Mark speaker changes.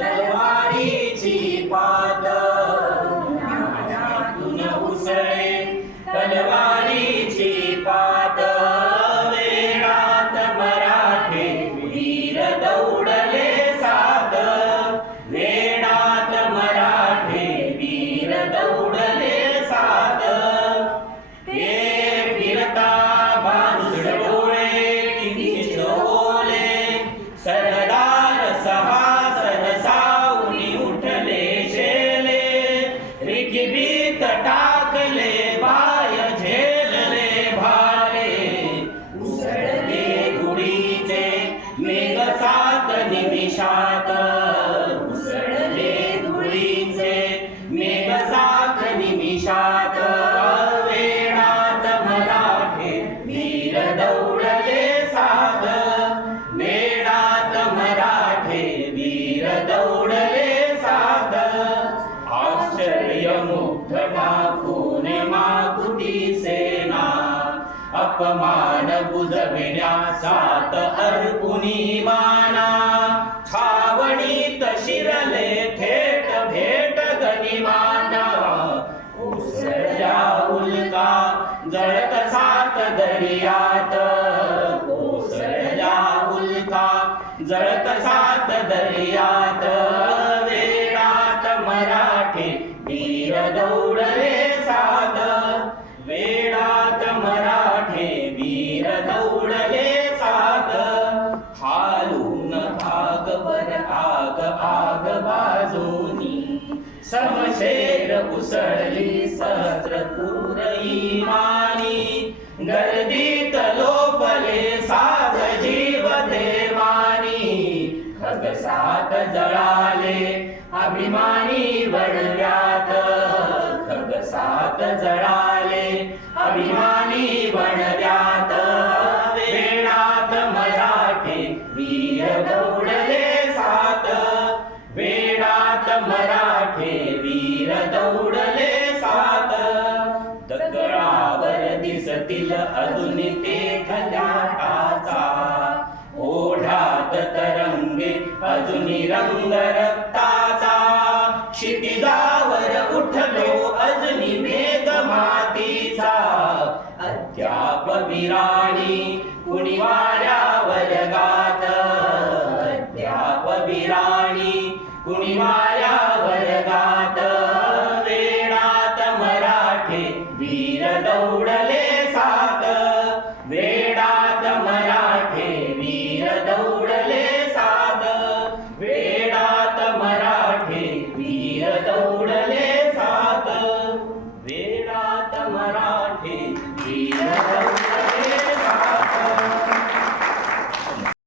Speaker 1: तलवारीची पात अपमान बुजविण्या सात अर्पुनी माना. छावणीत शिरले थेट भेट गनिमाना उसळल्या उल्का जळत सात दर्यात. कोसळल्या उल्का जळत सात दर्यात. समशेर उसळली सहस्र तूर इमानी गर्दीत लोपले सात जीव देवानी खग सात जळाले अभिमानी वडव्यात खग सात जळाले अभिमानी वडव्यात वीर दौडले सात. दगडावर दिसतील अजून ते खल्याटाचा ओढात तरंगे अजून रंग रक्ताचा. क्षितिजावर उठलो अजून मेघ मातीचा अद्याप विराणी कुणी वाऱ्यावर गात. अद्याप विराणी कुणी वाऱ्यावर वेडात मराठे वीर दौडले साद. वेडात मराठे वीर दौडले सात वेडात मराठे वीर दौडले